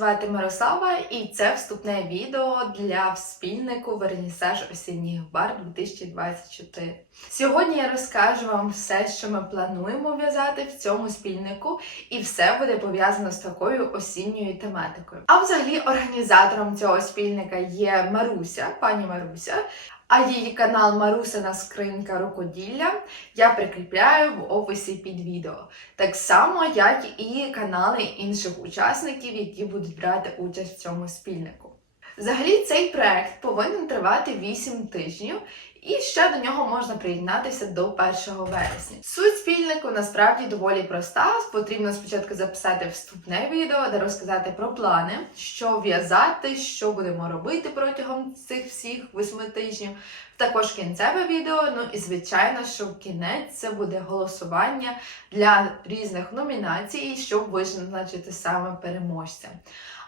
звати Мирослава, і це вступне відео для спільнику Вернісаж осінніх бар 2024. Сьогодні я розкажу вам все, що ми плануємо в'язати в цьому спільнику, і все буде пов'язано з такою осінньою тематикою. А взагалі організатором цього спільника є Маруся, пані Маруся. А її канал Марусина Скринька рукоділля я прикріпляю в описі під відео. Так само, як і канали інших учасників, які будуть брати участь в цьому спільнику. Взагалі, цей проект повинен тривати 8 тижнів, і ще до нього можна приєднатися до 1 вересня. Суть спільнику насправді доволі проста. Потрібно спочатку записати вступне відео, де розказати про плани, що в'язати, що будемо робити протягом цих всіх 8 тижнів. Також кінцеве відео. Ну і звичайно, що в кінець це буде голосування для різних номінацій, щоб визначити саме переможця.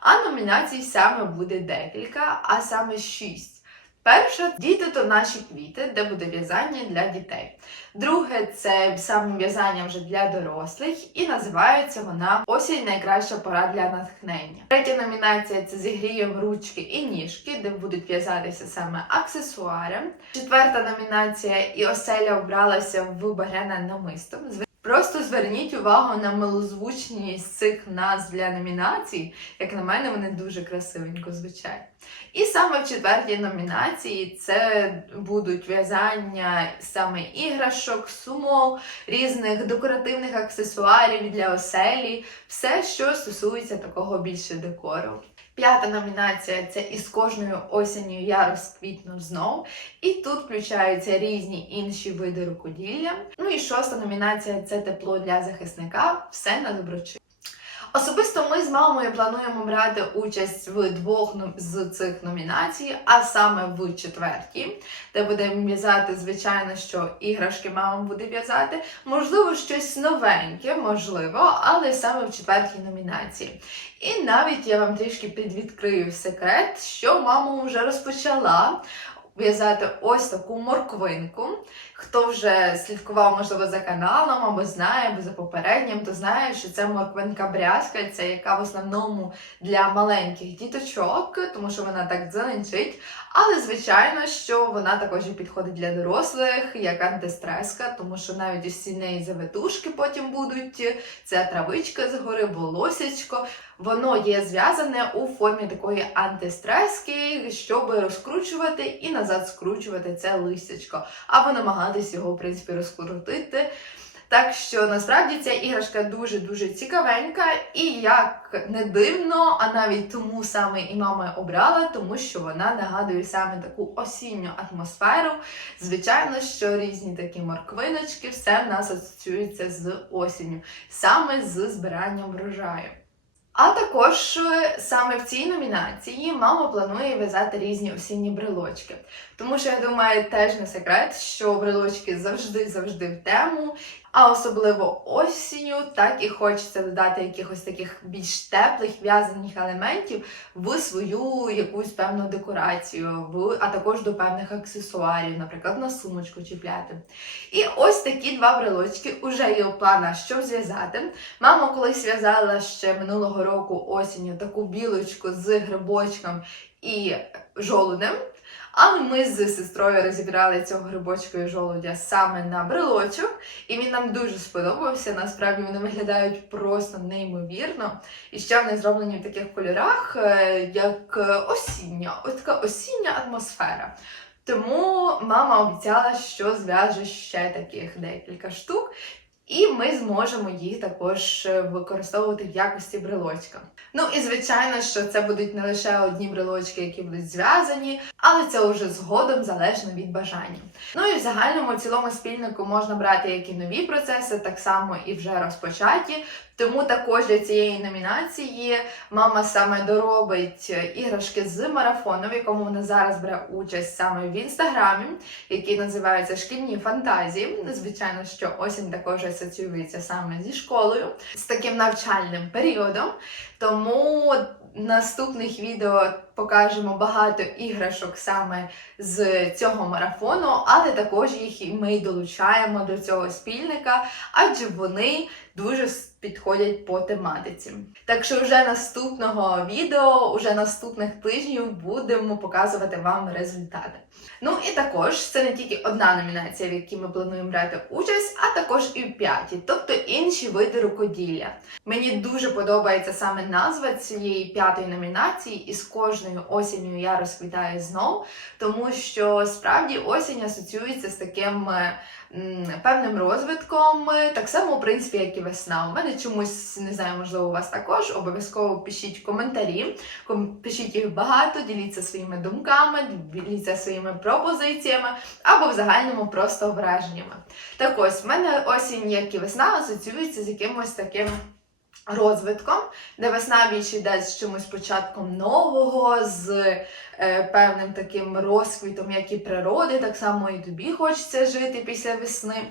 А номінацій саме буде декілька, а саме шість. Перше діти то наші квіти, де буде в'язання для дітей. Друге це саме в'язання вже для дорослих, і називається вона Осінь найкраща пора для натхнення. Третя номінація це зігріємо ручки і ніжки, де будуть в'язатися саме аксесуари. Четверта номінація і оселя обралася в багряне намисто. Просто зверніть увагу на милозвучність цих назв для номінацій. Як на мене, вони дуже красивенько звучать. І саме в четвертій номінації це будуть в'язання саме іграшок, сумов, різних декоративних аксесуарів для оселі, все, що стосується такого більше декору. П'ята номінація це із кожною осінню я розквітну знов. І тут включаються різні інші види рукоділля. Ну і шоста номінація це тепло для захисника. Все на доброчинність. Особисто ми з мамою плануємо брати участь в двох з цих номінацій, а саме в четвертій, де будемо в'язати, звичайно, що іграшки мама буде в'язати. Можливо, щось новеньке, можливо, але саме в четвертій номінації. І навіть я вам трішки підвідкрию секрет, що мама вже розпочала. В'язати ось таку морквинку. Хто вже слідкував, можливо, за каналом або знає, або за попереднім, то знає, що це морквинка брязкальця, яка в основному для маленьких діточок, тому що вона так зеленчить. Але, звичайно, що вона також підходить для дорослих, як антистреска, тому що навіть ці неї завитушки потім будуть. Це травичка згори, волосячко. Воно є зв'язане у формі такої антистрески, щоб розкручувати і назад скручувати це листячко, або намагатись його, в принципі, розкрутити. Так що насправді ця іграшка дуже-дуже цікавенька, і як не дивно, а навіть тому саме і мама обрала, тому що вона нагадує саме таку осінню атмосферу. Звичайно, що різні такі морквиночки, все в нас асоціюється з осінню, саме з збиранням врожаю. А також е, саме в цій номінації мама планує в'язати різні осінні брелочки. Тому що я думаю, теж не секрет, що брелочки завжди-завжди в тему, а особливо осінню, так і хочеться додати якихось таких більш теплих в'язаних елементів в свою якусь певну декорацію, в, а також до певних аксесуарів, наприклад, на сумочку чіпляти. І ось такі два брелочки вже є у планах, що зв'язати. Мама колись в'язала ще минулого року осінню таку білочку з грибочком і жолудем. Але ми з сестрою розібрали цього грибочка і жолудя саме на брелочок, і він нам дуже сподобався. Насправді вони виглядають просто неймовірно. І ще вони зроблені в таких кольорах, е, як осіння, ось така осіння атмосфера. Тому мама обіцяла, що зв'яже ще таких декілька штук. І ми зможемо їх також е, використовувати в якості брелочка. Ну і звичайно, що це будуть не лише одні брелочки, які будуть зв'язані, але це вже згодом залежно від бажання. Ну і в загальному цілому спільнику можна брати як і нові процеси, так само і вже розпочаті. Тому також для цієї номінації мама саме доробить іграшки з марафону, в якому вона зараз бере участь саме в інстаграмі, який називається Шкільні фантазії. Звичайно, що осінь також асоціюється саме зі школою, з таким навчальним періодом. Тому наступних відео покажемо багато іграшок саме з цього марафону, але також їх ми долучаємо до цього спільника, адже вони дуже підходять по тематиці. Так що вже наступного відео, уже наступних тижнів будемо показувати вам результати. Ну і також це не тільки одна номінація, в якій ми плануємо брати участь, а також і в п'ятій, тобто інші види рукоділля. Мені дуже подобається саме назва цієї п'ятої номінації, і з кожною осінню я розквітаю знов, тому що справді осінь асоціюється з таким. е, Певним розвитком, е, так само, в принципі, як і весна. У мене чомусь не знаю, можливо, у вас також. Обов'язково пишіть коментарі, пишіть їх багато, діліться своїми думками, діліться своїми пропозиціями або в загальному просто враженнями. Так ось, в мене осінь, як і весна, асоціюється з якимось таким розвитком, де весна більше йде з чимось початком нового, з е, певним таким розквітом, як і природи, так само і тобі хочеться жити після весни.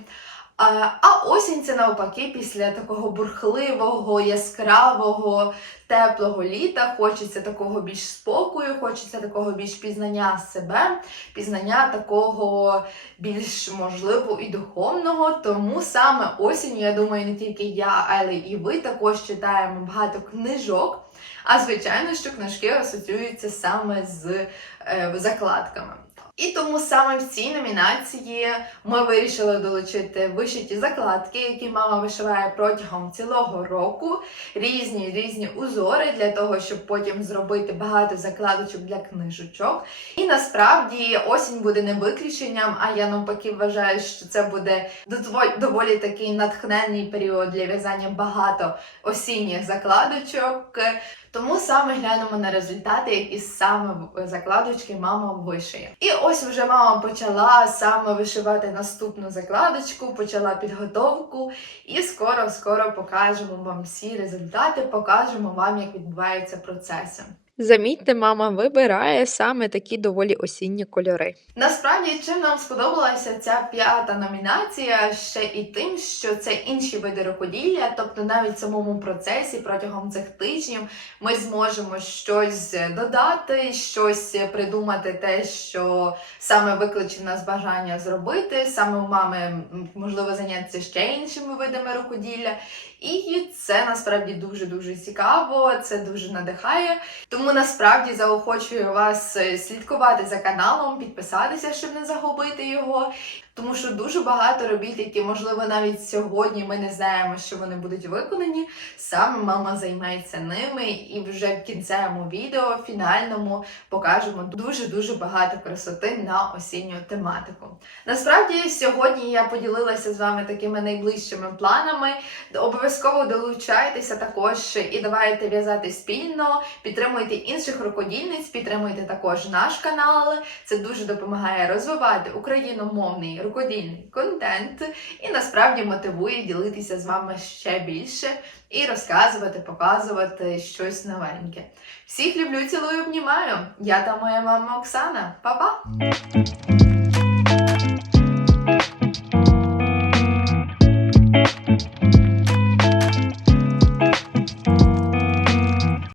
А, осінь це навпаки, після такого бурхливого, яскравого, теплого літа хочеться такого більш спокою, хочеться такого більш пізнання себе, пізнання такого більш можливо і духовного. Тому саме осінь, я думаю, не тільки я, але і ви також читаємо багато книжок. А звичайно, що книжки асоціюються саме з е, закладками. І тому саме в цій номінації ми вирішили долучити вишиті закладки, які мама вишиває протягом цілого року. Різні різні узори для того, щоб потім зробити багато закладочок для книжечок. І насправді осінь буде не виключенням, а я навпаки вважаю, що це буде доволі такий натхненний період для в'язання багато осінніх закладочок. Тому саме глянемо на результати, які саме в- закладочки мама вишиє. І ось вже мама почала саме вишивати наступну закладочку, почала підготовку, і скоро-скоро покажемо вам всі результати, покажемо вам, як відбуваються процеси. Замітьте, мама вибирає саме такі доволі осінні кольори. Насправді, чим нам сподобалася ця п'ята номінація ще і тим, що це інші види рукоділля, тобто навіть в самому процесі протягом цих тижнів ми зможемо щось додати, щось придумати, те, що саме викличе в нас бажання зробити. Саме у мами можливо зайнятися ще іншими видами рукоділля. І це насправді дуже дуже цікаво, це дуже надихає. Тому насправді заохочую вас е, слідкувати за каналом, підписатися, щоб не загубити його. Тому що дуже багато робіт, які, можливо, навіть сьогодні ми не знаємо, що вони будуть виконані. Саме мама займається ними, і вже в кінцевому відео, фінальному, покажемо дуже-дуже багато красоти на осінню тематику. Насправді, сьогодні я поділилася з вами такими найближчими планами. Обов'язково долучайтеся також і давайте в'язати спільно, підтримуйте інших рукодільниць, підтримуйте також наш канал. Це дуже допомагає розвивати україномовний рукодільний контент і насправді мотивує ділитися з вами ще більше і розказувати, показувати щось новеньке. Всіх люблю, цілую, обнімаю. Я та моя мама Оксана. Па-па!